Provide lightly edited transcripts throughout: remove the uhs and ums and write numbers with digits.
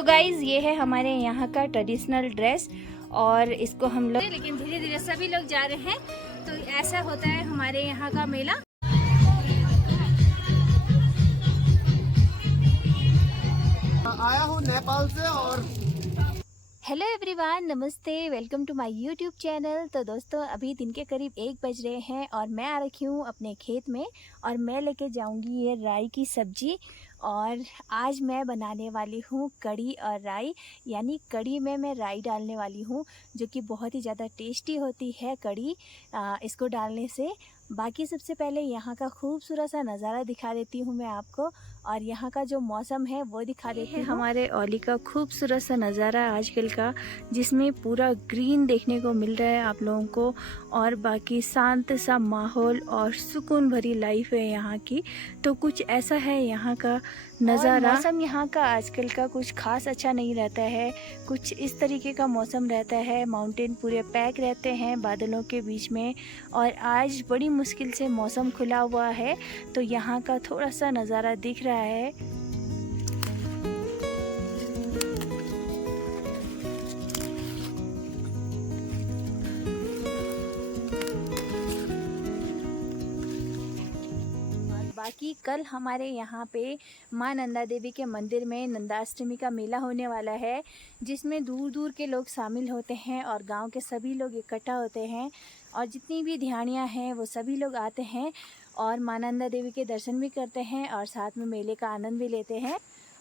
तो गाइज ये है हमारे यहाँ का ट्रेडिशनल ड्रेस और इसको हम लोग लेकिन धीरे धीरे सभी लोग जा रहे हैं। तो ऐसा होता है हमारे यहाँ का मेला। आया हूँ नेपाल से और हेलो एवरीवन, नमस्ते, welcome to my YouTube channel. तो दोस्तों अभी दिन के करीब 1 बज रहे हैं और मैं आ रखी हूँ अपने खेत में और मैं लेके जाऊँगी ये राई की सब्जी। और आज मैं बनाने वाली हूँ कड़ी और राई, यानी कड़ी में मैं राई डालने वाली हूँ जो कि बहुत ही ज़्यादा टेस्टी होती है कड़ी इसको डालने से। बाकी सबसे पहले यहाँ का खूबसूरत सा नज़ारा दिखा देती हूँ मैं आपको और यहाँ का जो मौसम है वो दिखा देती हूँ। हमारे औली का खूबसूरत सा नज़ारा आजकल का, जिसमें पूरा ग्रीन देखने को मिल रहा है आप लोगों को और बाकी शांत सा माहौल और सुकून भरी लाइफ है यहाँ की। तो कुछ ऐसा है यहाँ का नज़ारा। मौसम यहाँ का आजकल का कुछ खास अच्छा नहीं रहता है, कुछ इस तरीके का मौसम रहता है। माउंटेन पूरे पैक रहते हैं बादलों के बीच में और आज बड़ी मुश्किल से मौसम खुला हुआ है तो यहाँ का थोड़ा सा नज़ारा दिख रहा है। बाकी कल हमारे यहाँ पे माँ नंदा देवी के मंदिर में नंदाष्टमी का मेला होने वाला है, जिसमें दूर दूर के लोग शामिल होते हैं और गांव के सभी लोग इकट्ठा होते हैं और जितनी भी ध्यानियाँ हैं वो सभी लोग आते हैं और माँ नंदा देवी के दर्शन भी करते हैं और साथ में मेले का आनंद भी लेते हैं।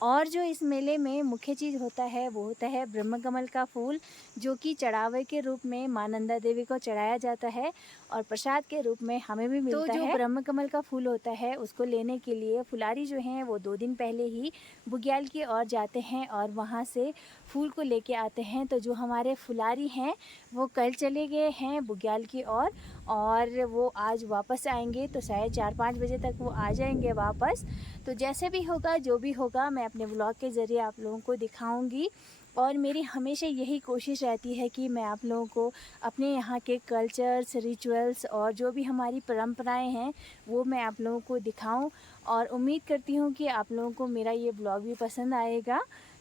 और जो इस मेले में मुख्य चीज़ होता है वो होता है ब्रह्म कमल का फूल, जो कि चढ़ावे के रूप में माँ नंदा देवी को चढ़ाया जाता है और प्रसाद के रूप में हमें भी मिलता है। तो जो ब्रह्म कमल का फूल होता है उसको लेने के लिए फुलारी जो हैं वो 2 दिन पहले ही बुग्याल की ओर जाते हैं और वहाँ से फूल को लेके आते हैं। तो जो हमारे फुलारी हैं वो कल चले गए हैं बुग्याल की ओर और वो आज वापस आएंगे, तो शायद 4-5 बजे तक वो आ जाएंगे वापस। तो जैसे भी होगा जो भी होगा मैं अपने ब्लॉग के ज़रिए आप लोगों को दिखाऊंगी और मेरी हमेशा यही कोशिश रहती है कि मैं आप लोगों को अपने यहाँ के कल्चर्स, रिचुअल्स और जो भी हमारी परंपराएं हैं वो मैं आप लोगों को दिखाऊं और उम्मीद करती हूँ कि आप लोगों को मेरा ये ब्लॉग भी पसंद आएगा।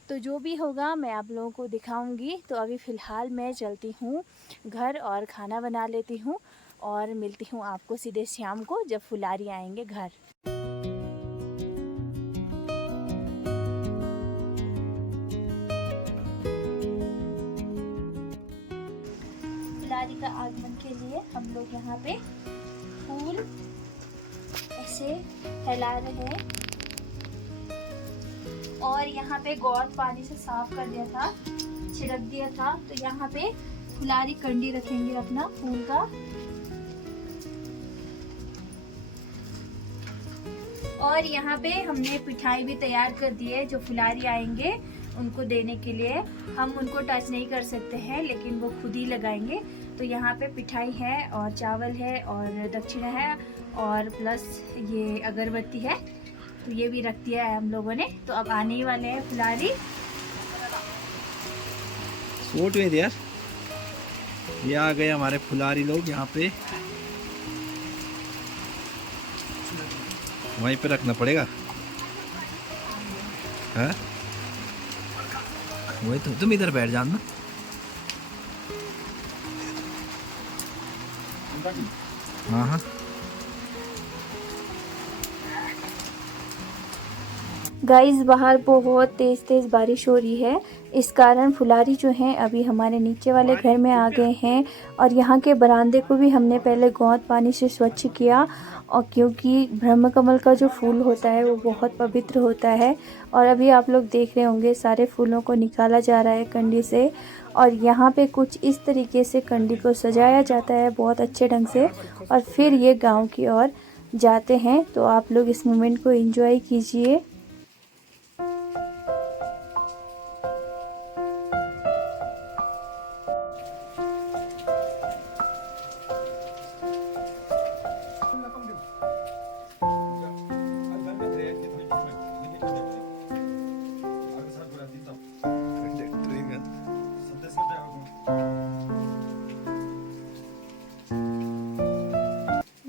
तो जो भी होगा मैं आप लोगों को दिखाऊंगी। तो अभी फ़िलहाल मैं चलती हूँ घर और खाना बना लेती हूँ और मिलती हूँ आपको सीधे शाम को जब फुलारी आएंगे घर। फुलारी का आगमन के लिए हम लोग यहाँ पे फूल ऐसे फैला रहे हैं और यहाँ पे गौर पानी से साफ कर दिया था, छिड़क दिया था। तो यहाँ पे फुलारी कंडी रखेंगे अपना फूल का और यहाँ पे हमने पिठाई भी तैयार कर दी है। जो फुलारी आएंगे उनको देने के लिए हम उनको टच नहीं कर सकते हैं, लेकिन वो खुद ही लगाएंगे। तो यहाँ पे पिठाई है और चावल है और दक्षिणा है और प्लस ये अगरबत्ती है, तो ये भी रख दिया है हम लोगों ने। तो अब आने ही वाले हैं फुलारी। वोट में यार ये आ गए हमारे फुलारी लोग। यहाँ पे वहीं पे रखना पड़ेगा है? वही तुम इधर बैठ जाना। हाँ हाँ गाइस बाहर बहुत तेज़ बारिश हो रही है, इस कारण फुलारी जो हैं अभी हमारे नीचे वाले घर में आ गए हैं और यहाँ के बरामदे को भी हमने पहले गौर पानी से स्वच्छ किया और क्योंकि ब्रह्म कमल का जो फूल होता है वो बहुत पवित्र होता है। और अभी आप लोग देख रहे होंगे सारे फूलों को निकाला जा रहा है कंडी से और यहाँ पे कुछ इस तरीके से कंडी को सजाया जाता है बहुत अच्छे ढंग से और फिर ये गाँव की ओर जाते हैं। तो आप लोग इस मोमेंट को एंजॉय कीजिए।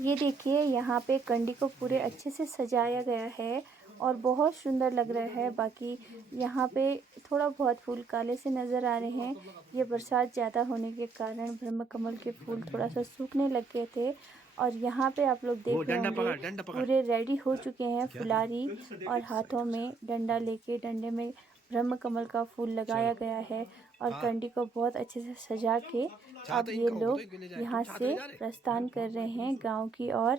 ये देखिए यहाँ पे कंडी को पूरे अच्छे से सजाया गया है और बहुत सुंदर लग रहा है। बाकी यहाँ पे थोड़ा बहुत फूल काले से नज़र आ रहे हैं। ये बरसात ज़्यादा होने के कारण ब्रह्म कमल के फूल थोड़ा सा सूखने लग गए थे। और यहाँ पे आप लोग देख रहे होंगे पूरे रेडी हो चुके हैं फुलारी, और हाथों में डंडा लेके डंडे में ब्रह्म कमल का फूल लगाया गया है और कंडी को बहुत अच्छे से सजा के अब ये लोग यहाँ से प्रस्थान कर रहे हैं गांव की ओर।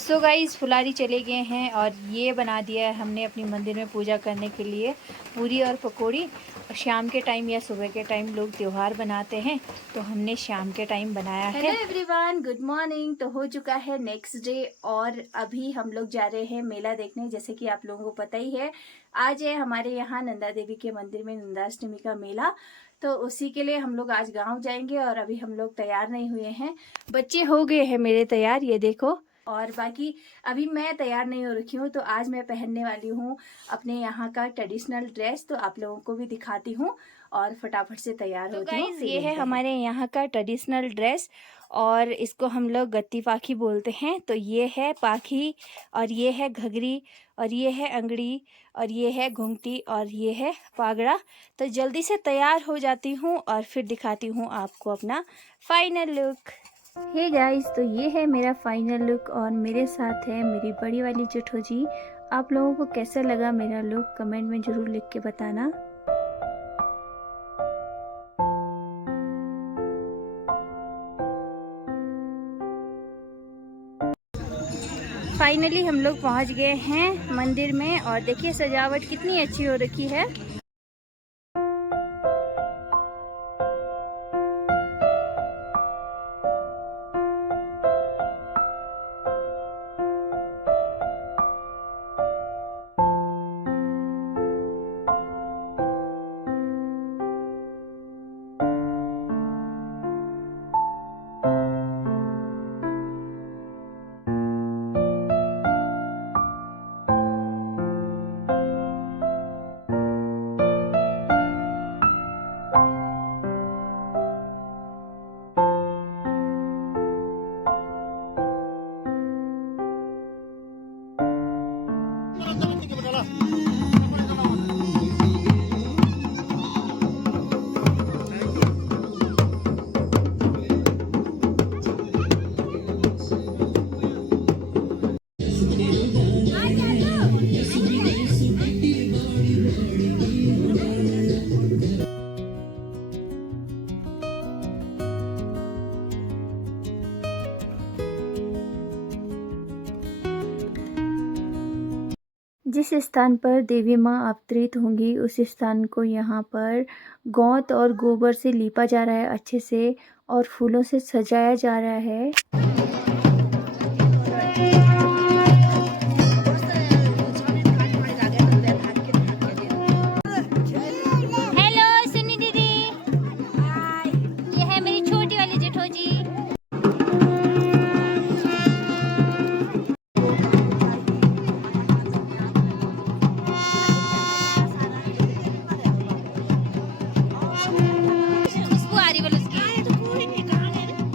सो गाइस फुलारी चले गए हैं और ये बना दिया है हमने अपनी मंदिर में पूजा करने के लिए पूरी और पकौड़ी। शाम के टाइम या सुबह के टाइम लोग त्योहार बनाते हैं, तो हमने शाम के टाइम बनाया है। Hello everyone, good morning. तो हो चुका है नेक्स्ट डे और अभी हम लोग जा रहे हैं मेला देखने। जैसे कि आप लोगों को पता ही है, आज है हमारे यहाँ नंदा देवी के मंदिर में नंदाष्टमी का मेला, तो उसी के लिए हम लोग आज गाँव जाएंगे। और अभी हम लोग तैयार नहीं हुए हैं, बच्चे हो गए हैं मेरे तैयार, ये देखो। और बाकी अभी मैं तैयार नहीं हो रखी हूँ, तो आज मैं पहनने वाली हूँ अपने यहाँ का ट्रेडिशनल ड्रेस, तो आप लोगों को भी दिखाती हूँ और फटाफट से तैयार होती हूँ। ये है हमारे यहाँ का ट्रेडिशनल ड्रेस और इसको हम लोग गत्ती पाखी बोलते हैं। तो ये है पाखी और ये है घघरी और ये है अंगड़ी और ये है घुंघटी और ये है पागड़ा। तो जल्दी से तैयार हो जाती हूँ और फिर दिखाती हूँ आपको अपना फाइनल लुक। हे गाइस, तो ये है मेरा फाइनल लुक और मेरे साथ है मेरी बड़ी वाली जेठो जी। आप लोगों को कैसा लगा मेरा लुक कमेंट में ज़रूर लिख के बताना। फाइनली हम लोग पहुंच गए हैं मंदिर में और देखिए सजावट कितनी अच्छी हो रखी है। जिस स्थान पर देवी माँ अवतरित होंगी उस स्थान को यहाँ पर गोंद और गोबर से लीपा जा रहा है अच्छे से और फूलों से सजाया जा रहा है। हेलो सुनी दीदी, ये है मेरी छोटी वाली जेठो जी।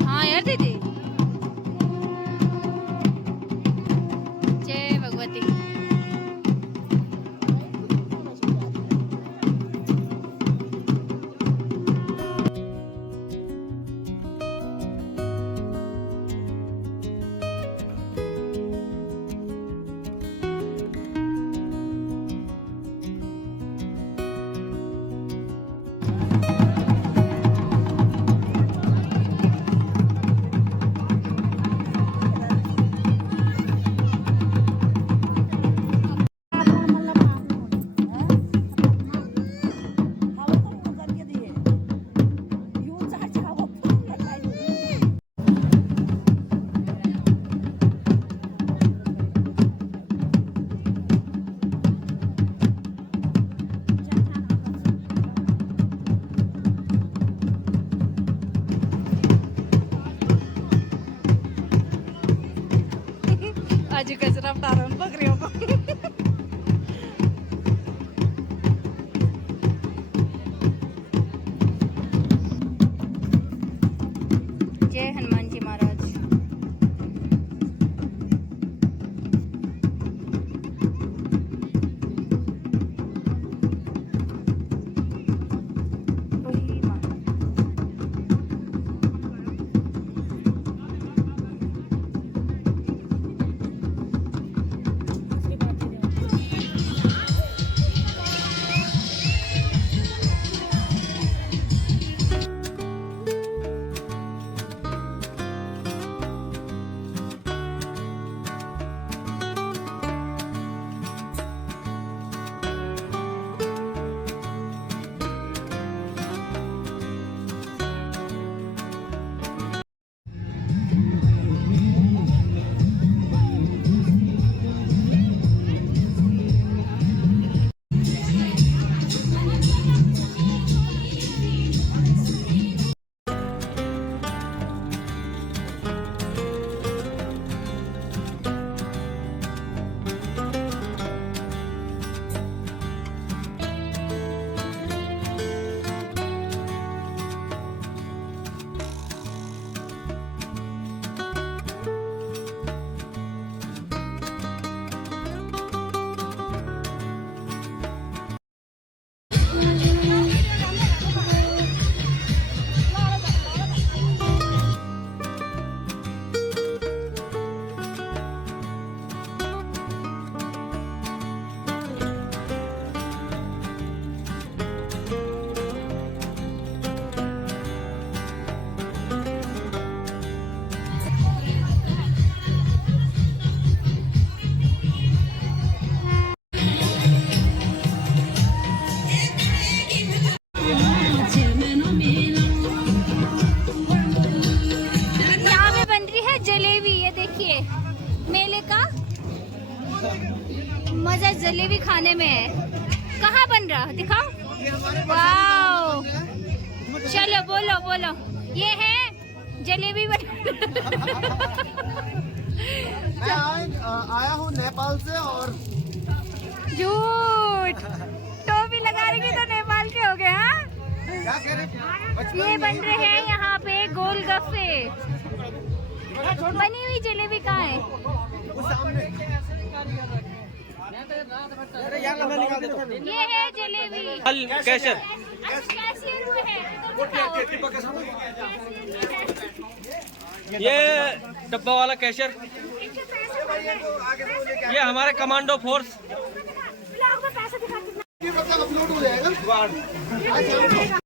हाँ यार दीदी तरफ उतारो उन बकरियों को। जय हनुमान जी महाराज। यहाँ पे बन रही है जलेबी, ये देखिए मेले का मजा जलेबी खाने में है। कहाँ बन रहा दिखाओ। वाओ, चलो बोलो बोलो, ये है जलेबी बन। मैं आया हूँ नेपाल से और झूठ, टोपी लगा रही तो नेपाल के हो गए। हाँ, क्या कह रहे ये बन रहे हैं यहाँ पे गोलगप्पे। बनी हुई जलेबी कहाँ है? ये है जलेबी। कैसर कैशियर वो है, ये डब्बा वाला कैशियर, ये हमारे कमांडो फोर्स। अपलोड हो जाएगा।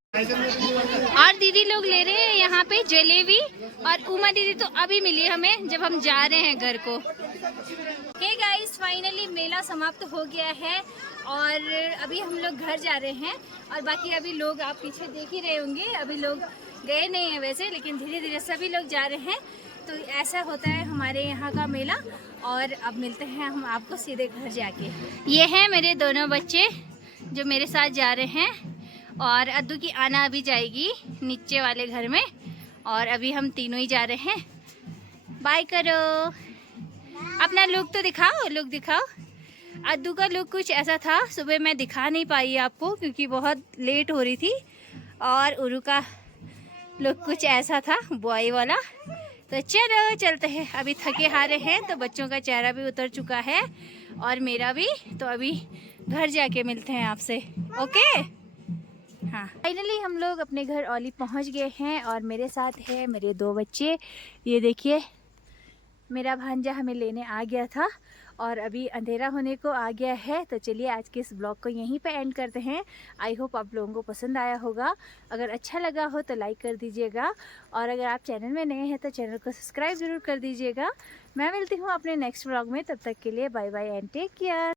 और दीदी लोग ले रहे हैं यहाँ पे जलेबी, और उमा दीदी तो अभी मिली हमें जब हम जा रहे हैं घर को। हे गाइस, फाइनली मेला समाप्त हो गया है और अभी हम लोग घर जा रहे हैं। और बाकी अभी लोग आप पीछे देख ही रहे होंगे, अभी लोग गए नहीं हैं वैसे, लेकिन धीरे धीरे सभी लोग जा रहे हैं। तो ऐसा होता है हमारे यहाँ का मेला। और अब मिलते हैं हम आपको सीधे घर जाके। ये हैं मेरे दोनों बच्चे जो मेरे साथ जा रहे हैं, और अद्दू की आना अभी जाएगी नीचे वाले घर में, और अभी हम तीनों ही जा रहे हैं। बाय करो, अपना लुक तो दिखाओ, लुक दिखाओ। अद्दू का लुक कुछ ऐसा था, सुबह मैं दिखा नहीं पाई आपको क्योंकि बहुत लेट हो रही थी। और उरू का लुक कुछ ऐसा था, बॉय वाला। तो चलो चलते हैं, अभी थके हारे हैं तो बच्चों का चेहरा भी उतर चुका है और मेरा भी। तो अभी घर जाके मिलते हैं आपसे, ओके। हाँ, फाइनली हम लोग अपने घर औली पहुंच गए हैं और मेरे साथ है मेरे दो बच्चे। ये देखिए, मेरा भांजा हमें लेने आ गया था और अभी अंधेरा होने को आ गया है। तो चलिए आज के इस ब्लॉग को यहीं पे एंड करते हैं। आई होप आप लोगों को पसंद आया होगा। अगर अच्छा लगा हो तो लाइक कर दीजिएगा, और अगर आप चैनल में नए हैं तो चैनल को सब्सक्राइब ज़रूर कर दीजिएगा। मैं मिलती हूँ अपने नेक्स्ट ब्लॉग में, तब तक के लिए bye bye and take care.